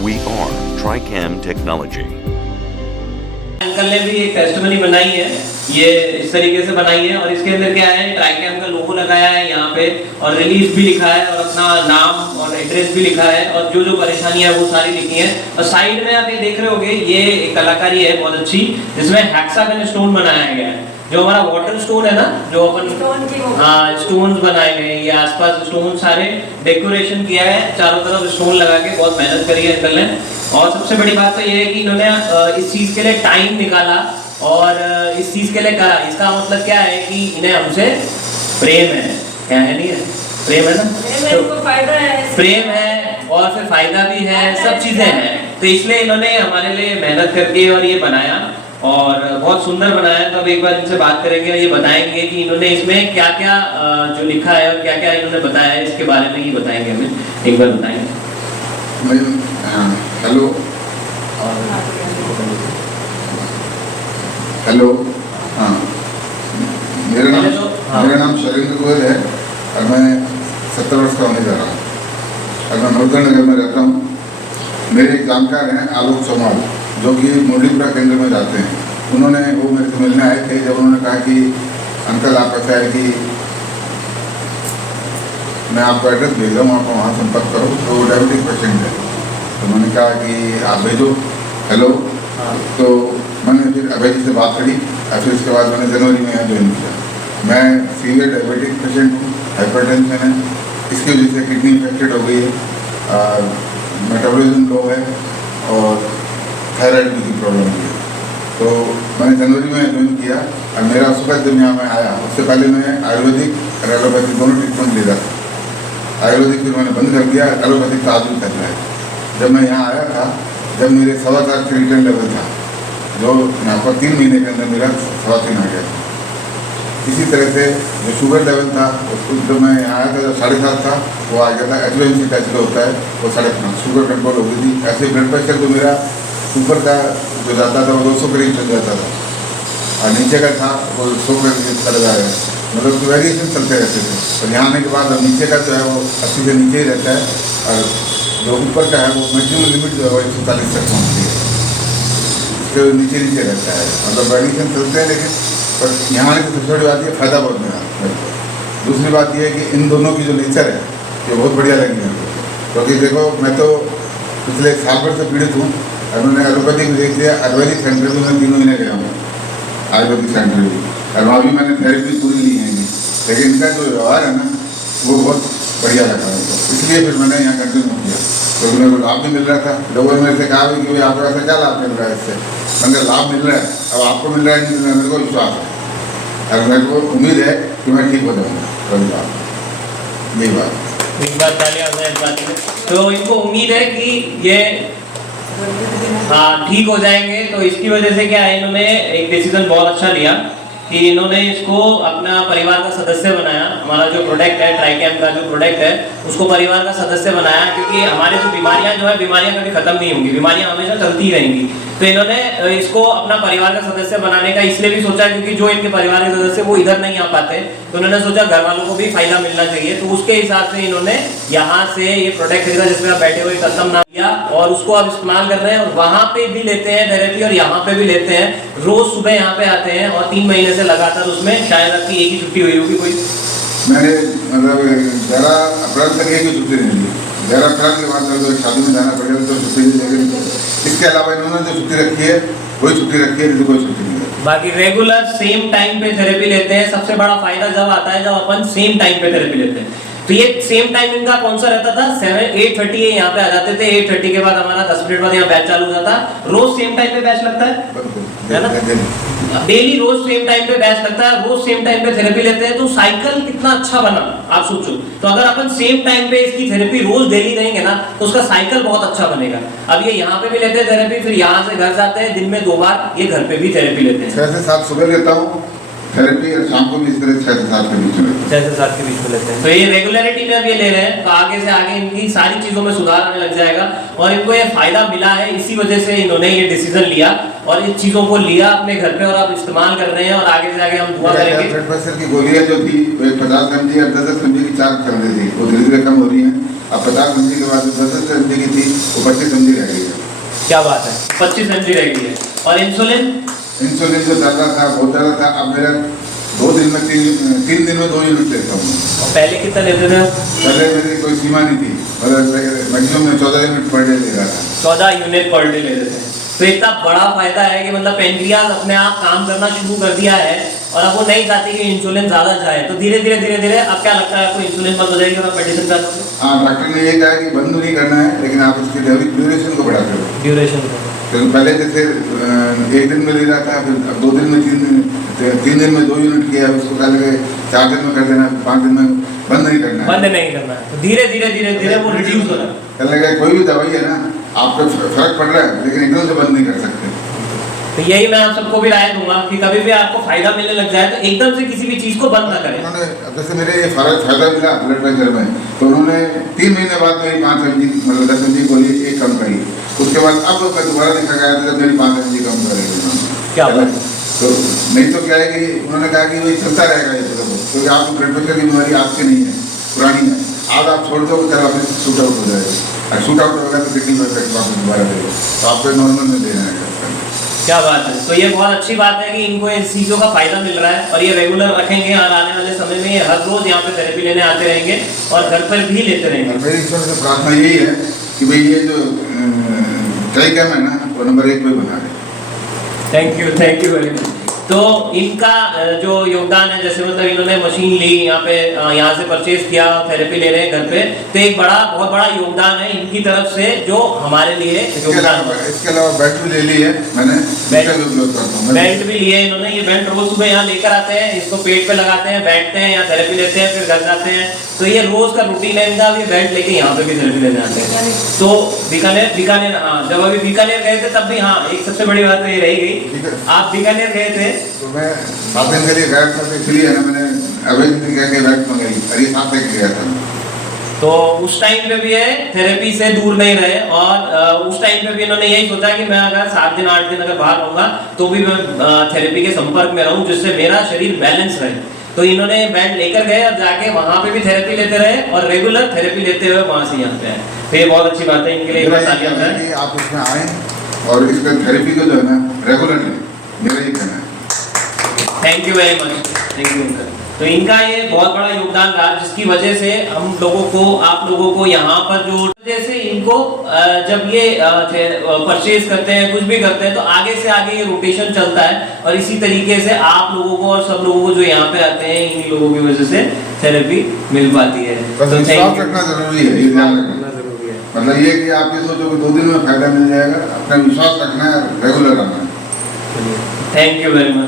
We are Tricam Technology. Uncle ने भी एक टेस्टिमनी बनाई है, ये इस तरीके से बनाई है और इसके अंदर क्या है, ट्राइकैम का लोगो लगाया है यहाँ पे और रिलीज भी लिखा है और अपना नाम और एड्रेस भी लिखा है और जो जो परेशानियां है वो सारी लिखी है। और साइड में आप ये देख रहे होंगे, ये एक कलाकारी है बहुत अच्छी, जिसमें हेक्सागन स्टोन बनाया गया है। जो हमारा वाटर स्टोन है ना, जो अपन स्टोन्स बनाए गए हैं, ये आसपास स्टोन सारे डेकोरेशन किया है, चारों तरफ स्टोन लगा के बहुत मेहनत करी है अंकल ने। और सबसे बड़ी बात तो ये है कि इन्होंने इस चीज के लिए टाइम निकाला और इस चीज के लिए करा। इसका मतलब क्या है कि इन्हें हमसे प्रेम है, क्या है, नहीं है, प्रेम है ना, तो प्रेम है और फिर फायदा भी है, सब चीजें हैं। तो इसलिए इन्होंने हमारे लिए मेहनत करके और ये बनाया और बहुत सुंदर बनाया। तो अब एक बार इनसे बात करेंगे और ये बताएंगे कि इन्होंने इसमें क्या क्या जो लिखा है और क्या क्या इन्होंने बताया है, इसके बारे में ही बताएंगे, हमें एक बार बताएंगे। हेलो हेलो, हाँ, मेरा नाम शैलेंद्र गोयल है और मैं 70 वर्ष का होने जा रहा हूँ और मैं नौतन नगर में रहता हूँ। मेरे एक जानकार हैं आलोक चौमाल, जो कि मोडीपुरा केंद्र में जाते हैं। उन्होंने वो मेरे से मिलने आए थे। जब उन्होंने कहा कि अंकल आप ऐसा है कि मैं आपको एड्रेस भेज रहा हूँ, आप वहाँ संपर्क करो, तो डायबिटिक पेशेंट है। तो मैंने कहा कि आप भेजो। हेलो, तो मैंने फिर अभय जी से बात करी और फिर उसके बाद मैंने जनवरी में यहाँ ज्वाइन किया। मैं सीवियर डायबिटिक पेशेंट हूँ, हाइपरटेंशन है, इसकी वजह से किडनी इन्फेक्टेड हो गई है, मेटाबॉलिज्म लो है और थायराइड की प्रॉब्लम है। तो मैंने जनवरी में ज्वाइन किया और मेरा सुबह जब यहाँ मैं आया, उससे पहले मैं आयुर्वेदिक और एलोपैथिक दोनों ट्रीटमेंट ले रहा था। आयुर्वेदिक फिर मैंने बंद कर दिया, एलोपैथिक का आदमी कर रहा है। जब मैं यहाँ आया था, जब मेरे 4.25 क्रिएटिनिन लेवल था, जो यहाँ पर 3 महीने के अंदर मेरा 3.25 आ गया। इसी तरह से जो शुगर लेवल था, उसको जब मैं यहाँ आया था जब 7.5 था, वो आ गया था। HbA1c टेस्ट होता है वो 5.5, शुगर कंट्रोल हो गई थी। ऐसे ब्लड प्रेशर जो मेरा ऊपर का जो जाता था वो 200 करीब चल जाता था और नीचे का था वो 100 करीब चल रहा है, मतलब वेरिएशन चलते रहते थे। और यहाँ आने के बाद अब नीचे का जो है वो 80 से नीचे ही रहता है और जो ऊपर का है वो मैक्सिमम लिमिट जो है वो 140 तक पहुँचती है, इसके नीचे नीचे रहता है, मतलब वेरिएशन चलते हैं। लेकिन पर यहाँ आने की सबसे बड़ी बात ये फ़ायदा बहुत मेरा मेरे को। दूसरी बात ये है कि इन दोनों की जो नेचर है ये बहुत बढ़िया लगी मेरे को, क्योंकि देखो मैं तो पिछले 1 साल भर से पीड़ित हूँ और मैंने एलोपैथिक देख लिया। आयुर्वेदिक सेंटर भी मैं 3 महीने गया हूँ, आयुर्वेदिक सेंटर भी, और वहाँ भी मैंने थेरेपी पूरी ली है, लेकिन इनका जो व्यवहार है ना वो बहुत बढ़िया लगा मेरे को, इसलिए फिर मैंने यहाँ कंटिन्यू किया। क्योंकि मेरे को लाभ भी मिल रहा था। लोगों ने मेरे से कहा भी कि भाई आपको ऐसा क्या लाभ मिल रहा है इससे, मैंने लाभ मिल रहा है, अब आपको मिल रहा है, मेरे को विश्वास है और मेरे को उम्मीद है कि मैं ठीक हो जाऊँगा। यही बात, एक बात तालियां हो जाए इस बात में। तो इनको उम्मीद है कि ये हाँ ठीक हो जाएंगे। तो इसकी वजह से क्या है, इन्होंने एक डिसीजन बहुत अच्छा लिया कि इन्होंने इसको अपना परिवार का सदस्य बनाया। हमारा जो प्रोडक्ट है, ट्राइकैम का जो प्रोडक्ट है, उसको परिवार का सदस्य बनाया, क्योंकि हमारे जो बीमारियां जो है, बीमारियां कभी खत्म नहीं होंगी, बीमारियां हमेशा चलती रहेंगी। तो इन्होंने इसको अपना परिवार का सदस्य बनाने का इसलिए भी सोचा क्योंकि जो इनके परिवार के सदस्य वो इधर नहीं आ पाते, तो उन्होंने सोचा घर वालों को भी फायदा मिलना चाहिए। तो उसके हिसाब से इन्होंने यहाँ से ये प्रोडक्ट खरीदा, जिसमें आप बैठे हुए कसम नाम लिया, और उसको आप इस्तेमाल कर रहे हैं और वहाँ पे भी लेते हैं थेरेपी और यहाँ पे भी लेते हैं। रोज सुबह यहाँ पे आते हैं और 3 महीने से लगातार उसमें शायद आपकी एक ही छुट्टी हुई होगी कोई। मैंने मतलब 11 अप्रैल तक एक ही छुट्टी नहीं ली। 11 अप्रैल के बाद मेरे को शादी में जाना पड़ेगा तो छुट्टी नहीं, लेकिन इसके अलावा इन्होंने जो छुट्टी रखी है वही छुट्टी रखी है, नहीं कोई छुट्टी नहीं है। बाकी रेगुलर सेम टाइम पे थेरेपी लेते हैं। सबसे बड़ा फायदा जब आता है जब अपन सेम टाइम पे थेरेपी लेते हैं। तो ये सेम टाइम इनका कौन सा रहता था, 8:30 यहाँ पे आ जाते थे। 8:30 के बाद हमारा 10 मिनट बाद यहाँ बैच चालू हो जाता। रोज सेम टाइम पे बैच लगता है ना, डेली रोज सेम टाइम पे बैच लगता है, रोज सेम टाइम पे थेरेपी लेते हैं। तो साइकिल कितना अच्छा बना, आप सोचो। तो अगर अपन सेम टाइम पे इसकी थेरेपी रोज डेली देंगे ना, तो उसका साइकिल बहुत अच्छा बनेगा। अब ये यहाँ पे भी लेते हैं थेरेपी, फिर यहाँ से घर जाते हैं, दिन में 2 बार ये घर पे भी थेरेपी लेते हैं। 6 से 7 सुबह लेता हूँ थेरेपी और शाम को भी इस तरह 6 से 7 के बीच में 6 से 7 के बीच में लेते हैं। तो ये रेगुलरिटी में अब ये ले रहे हैं, तो आगे से आगे इनकी सारी चीजों में सुधार आने लग जाएगा और इनको ये फायदा मिला है। इसी वजह से इन्होंने ये डिसीजन लिया और इन चीजों को लिया अपने घर पे और आप इस्तेमाल कर रहे हैं और आगे से आगे हम दुआ करेंगे। ब्लड प्रेशर की गोलियां जो थी 50 mg और 10 mg की 4 चल रही थी, वो धीरे धीरे कम हो रही है अब 50 mg के बाद 10 mg की थी वो 25 mg रह गई है। क्या बात है, 25 mg रह गई है। और इंसुलिन इंसुलिन जो चल रहा था बहुत ज़्यादा था, अब मेरा 2 दिन में 3 दिन में 2 यूनिट लेता हूँ। और पहले कितना लेते थे आप? पहले मेरी कोई सीमा नहीं थी, मतलब मैक्सिमम में 14 यूनिट पर डे ले रहा था। 14 यूनिट पर डे लेते थे। तो इतना बड़ा फायदा है कि मतलब पेनक्रियाज अपने आप काम करना शुरू कर दिया है और अब वो नहीं चाहती कि इंसुलिन ज़्यादा जाए। तो धीरे धीरे अब क्या लगता है आपको, इंसुलिन बंद हो जाएगी और आप मेडिसिन कर दोगे? हाँ, डॉक्टर ने ये कहा कि बंद नहीं करना है, लेकिन आप उसकी ड्यूरेशन को बढ़ा करो। ड्यूरेशन तो पहले जैसे 1 दिन में ले रहा था, फिर अब 2 दिन में 3 दिन में 2 यूनिट किया, उसको कहा लगे 4 दिन में कर देना, 5 दिन में बंद नहीं करना है। बंद नहीं करना है। तो धीरे धीरे वो रिड्यूस हो रहा है। कहने लगा कोई भी दवाई है ना, आपको फर्क पड़ रहा है, लेकिन एकदम से बंद नहीं कर सकते। तो यही मैं आप सबको भी राय दूंगा कि कभी भी आपको फायदा मिलने लग जाए तो एकदम से किसी भी चीज को बंद ना करें। उन्होंने जैसे मेरे ये फायदा मिला ब्लड प्रेशर में, तो उन्होंने 3 महीने बाद मेरी 5 mg मतलब 10 mg गोली एक कम करी। उसके बाद अब मैं दोबारा देखा गया था जब मेरी 5 mg कम करेगी। क्या बात? तो नहीं तो क्या है कि उन्होंने कहा कि वही चलता रहेगा ये तो, क्योंकि आपको ब्लड प्रेशर की बीमारी आज की नहीं है, पुरानी है। आज आप छोड़ दो तो वापस शूट आउट हो जाएगा, और शूट आउट होगा तो किडनी में इफेक्ट वापस दोबारा देगा, तो आपको नॉर्मल में देना है। क्या बात है। तो ये बहुत अच्छी बात है कि इनको इन चीज़ों का फायदा मिल रहा है और ये रेगुलर रखेंगे और आने वाले समय में ये हर रोज यहाँ पे थेरेपी लेने आते रहेंगे और घर पर भी लेते रहेंगे। मेरी ईश्वर से प्रार्थना यही है कि भाई ये जो ट्राइकैम है ना, वो नंबर 1 पे बना दे। Thank you very much. तो इनका जो योगदान है, जैसे मतलब इन्होंने मशीन ली यहाँ से परचेज किया, थेरेपी ले रहे हैं घर पे, तो एक बहुत बड़ा योगदान है इनकी तरफ से जो हमारे लिए योगदान है। इसके अलावा बेल्ट भी ले ली है मैंने, बेल्ट भी लिए इन्होंने। ये बेल्ट रोज सुबह यहाँ लेकर आते हैं, इसको पेट पे लगाते हैं, बैठते हैं, यहाँ थेरेपी लेते हैं, फिर घर जाते हैं। तो ये रोज का रूटीन है इनका। ये बेल्ट लेके यहाँ पे भी थेरेपी लेने आते हैं। तो बीकानेर हाँ, जब अभी बीकानेर गए थे तब भी हाँ, एक सबसे बड़ी बात तो ये रही गई, आप बीकानेर गए थे तो मैं 7 दिन के लिए गया था, इसलिए है ना मैंने अवैध कह के बैठ मंगाई, अरे 7 तक गया था। तो उस टाइम पे भी है थेरेपी से दूर नहीं रहे और उस टाइम पे भी इन्होंने यही सोचा कि मैं अगर 7 दिन 8 दिन अगर बाहर रहूँगा तो भी मैं थेरेपी के संपर्क में रहूँ, जिससे मेरा शरीर बैलेंस रहे। तो इन्होंने बेड लेकर गए और जाके वहाँ पे भी थेरेपी लेते रहे और रेगुलर थेरेपी लेते हुए वहाँ से यहाँ पे आए। तो ये बहुत अच्छी बात है इनके लिए। आप इसमें आए और इसका थेरेपी को जो है ना रेगुलर लें, मेरा ये कहना है। Thank you very much. Thank you uncle. तो इनका ये बहुत बड़ा योगदान रहा, जिसकी वजह से हम लोगों को, आप लोगों को यहाँ पर जो जैसे इनको जब ये परचेज करते हैं, कुछ भी करते हैं, तो आगे से आगे ये रोटेशन चलता है और इसी तरीके से आप लोगों को और सब लोगों को जो यहाँ पे आते हैं, इन लोगों की वजह से थेरेपी मिल पाती है। तो विश्वास रखना जरूरी है, ये ध्यान रखना जरूरी है। मतलब ये कि आप ये सोचो कि 2 दिन में फायदा मिल जाएगा, अपना विश्वास रखना है, रेगुलर करना है। Thank you very much.